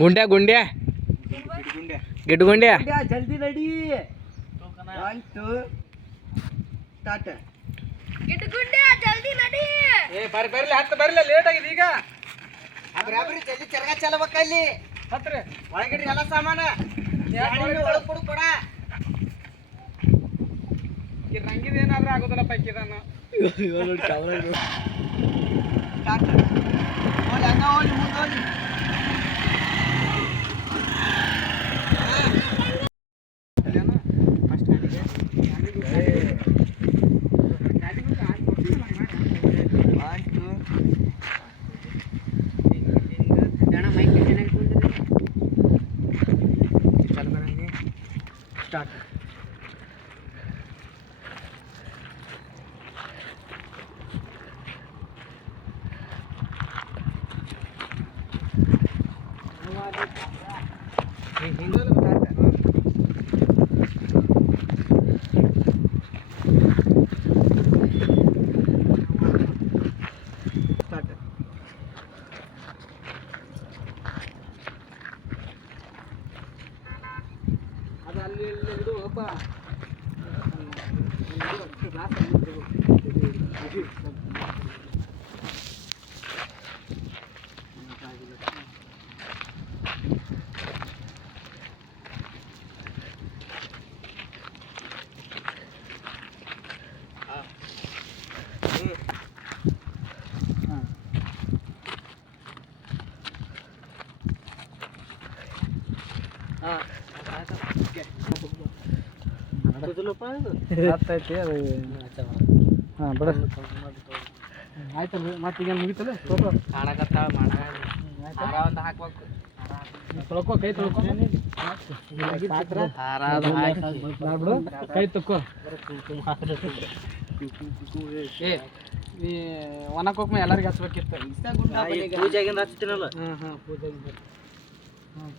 ಗುಂಡ್ಯಾ ಗುಂಡ್ಯಾ ಗಿಡ್ಗುಂಡ್ಯಾ ಜಲ್ದಿ ready 1 2 start ಗಿಡ್ಗುಂಡ್ಯಾ ಜಲ್ದಿ ನಡಿ ಬರ್ಲಿ ಹತ್ತು ಬರ್ಲಿ ಲೇಟ್ ಆಗಿದೆ ಈಗ ಅಬ್ರಿ ಜಲ್ದಿ ಚರಗ ಚಲಬೇಕ ಇಲ್ಲಿ ಹತ್ರಿ ಒಳಗಿಡ್ರಿ ಎಲ್ಲ ಸಾಮಾನ ಒಳಗೆ ಕೊಡು ಕೊಡ ನಂಗಿದ ಏನಾದ್ರೂ ಆಗೋದಿಲ್ಲ ಪೈಕಿದಾನ ಸ್ಟಾರ್ಟ್ ಹೋಗಿ ಹಂಗ ಹೋಗಿ ಮುಂದೆ ಹೋಗಿ ಸ್ಟಾರ್ಟ್ ಅದು ಅಲ್ಲಿ ಇದು ಒಬ್ಬ ಆಗ್ತೈತಿ ಅದು ಹಾಂ ಬಿಡ ಆಯ್ತಲ್ಲ ಮತ್ತೀಗ ಮುಗಿತಲ್ಲ ಕಾಣಕತ್ತಾಳ ಹಾರ ಒಂದು ಹಾಕ್ಬೇಕು ತೊಳ್ಕೊ ಕೈ ತೊಳ್ಕೊ ಬಿಡು ಕೈ ತಕ್ಕೋ ಏ ನೀ ಒಣಕೋಕ್ಮೆ ಎಲ್ಲರಿಗೆ ಹಚ್ಬೇಕಿತ್ತು ಪೂಜೆಗಿಂದ ಹಚ್ತೀನಲ್ಲ ಹಾಂ ಪೂಜೆಗಿಂದ ಹಾಂ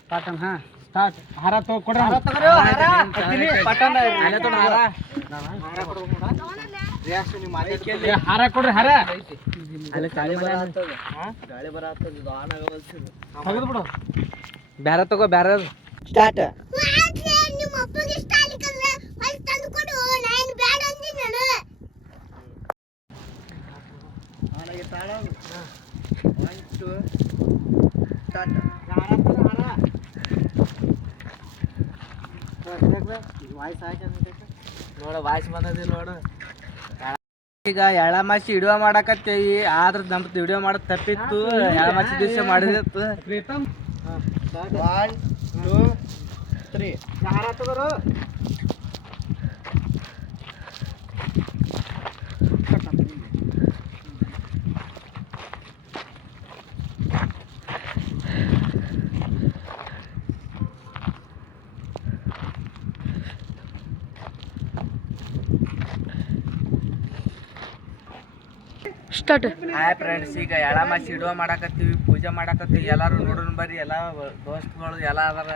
ಸ್ಟಾರ್ಟ್ ಹಾಂ ಸ್ಟಾರ್ಟ್ ಹಾರ ಕೊಡ್ರಿ ಹಾರ ಕೊಡ್ರಿ ಹಾರ ತೆಗೆದು ಬಿಡು ಬ್ಯಾರ ತಗೋ ಬ್ಯಾರ ಸ್ಟಾರ್ಟ್ ನಿಮ್ಮ ಅಪ್ಪಗೆ ಇಷ್ಟ ಆಗ್ಲಿಕ್ಕಂದ್ರೆ ಅಲ್ಲಿ ತಂದು ಕೊಡು ನಾನು ಬ್ಯಾಡ ಅಂದಿನಿ ನಾನು ನೋಡ ವಾಯ್ಸ್ ಬಂದದಿಲ್ಲ ನೋಡು ಈಗ ಎಳಮಾಸಿ ವಿಡಿಯೋ ಮಾಡಕತ್ತೇವಿ ಆದ್ರ ನಮ್ದು ವಿಡಿಯೋ ಮಾಡೋದು ತಪ್ಪಿತ್ತು ಎಳಮಾಸಿ ದಿವಸ ಮಾಡಿದಿತ್ತು ಪ್ರೀತಮ್ 1 2 3 ಹಾರ ತಗೋರು ಸ್ಟಾರ್ಟ್ ಹಾಯ್ ಫ್ರೆಂಡ್ಸ್ ಈಗ ಎಳಮಾಸಿ ವಿಡಿಯೋ ಮಾಡಕತ್ತೀವಿ ಪೂಜೆ ಮಾಡಕತ್ತೀವಿ ಎಲ್ಲರೂ ನೋಡೋಣ ಬರ್ರಿ ಎಲ್ಲ ದೋಸ್ತಗಳು ಎಲ್ಲ ಅದಾರ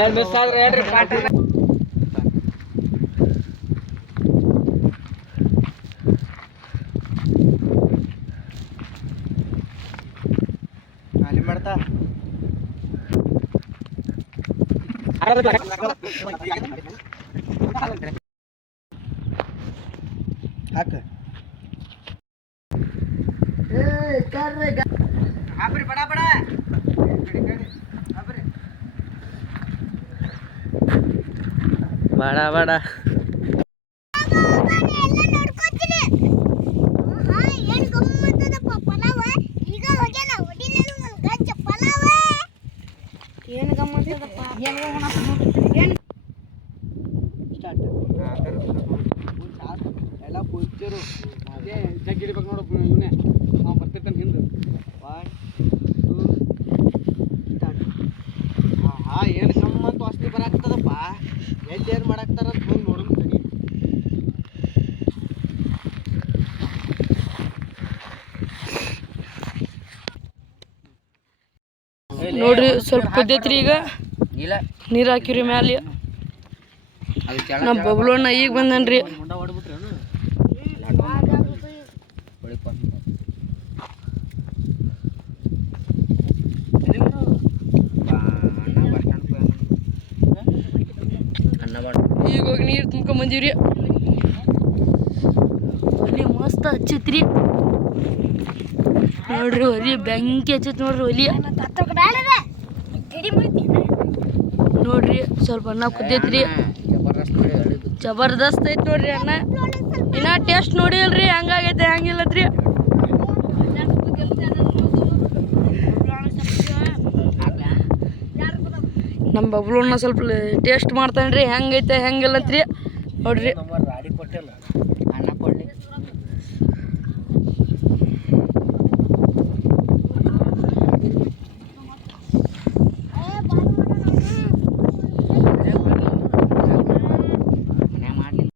ಏನ್ ಮಿಸ್ ಆದ್ರೆ ಹೇಳ್ರಿ ಪಾಠ ಅಲ್ಲಿ ಮಾಡ್ತಾ ಹಾಕ ಹಾಕ್ರಿ ಬಡ ಬಡ ಬಡ ಬಡ ಏನು ಗಮ್ಮತ್ತದಪ್ಪ ಎಲ್ಲ ಕೂತಿರು ಅದೇ ಜಗ್ ಹಿಡಿಬೇಕು ನೋಡು ಇವನೇ ನಾವು ಬರ್ತಿರ್ತಾನೆ ಹಿಂದೆ 1 2 ಸ್ಟಾರ್ಟ್ ಹಾಂ ಏನು ಗಮ್ಮತ್ತು ಅಷ್ಟೇ ಬರಾಕ್ತದಪ್ಪ ಎಲ್ಲಿ ಏನು ಮಾಡಾಕ್ತಾರ ಅಂತ ಹೋಗಿ ನೋಡೋಣ ತಡಿ ನೋಡ್ರಿ ಸ್ವಲ್ಪ ಕುದ್ದೈತ್ರಿ ಈಗ ಇಲ್ಲ ನೀರು ಹಾಕಿವ್ರಿ ಮ್ಯಾಲೆ ನಮ್ಮ ಬಬ್ಲೋಣ ಈಗ ಬಂದನ್ರಿ ಮುಂಡ ಹೊಡ್ಬಿಟ್ರೇನು ಈಗ ಹೋಗಿ ನೀರು ತುಂಬ್ಕೊಂಡ್ ಬಂದೀವ್ರಿ ಒಲಿ ಮಸ್ತ್ ಹಚ್ಚೈತ್ರಿ ನೋಡ್ರಿ ಒಲಿ ಬೆಂಕಿ ಹಚ್ಚೈತಿ ನೋಡ್ರಿ ಒಲಿ ನೋಡ್ರಿ ಸ್ವಲ್ಪ ಅನ್ನ ಕುದ್ದೈತ್ರಿ ಜಬರ್ದಸ್ತ್ ಐತಿ ನೋಡ್ರಿ ಅನ್ನ ಇನ್ನ ಟೇಸ್ಟ್ ನೋಡಿಲ್ರಿ ಹಂಗಾಗೈತೆ ಹಂಗಿಲ್ಲತ್ರಿ ನಮ್ಮ ಬಬ್ಲೂನ ಸ್ವಲ್ಪ ಟೇಸ್ಟ್ ಮಾಡ್ತಾನ್ರಿ ಹೆಂಗೈತೆ ಹೆಂಗಿಲ್ಲತ್ರಿ ನೋಡ್ರಿ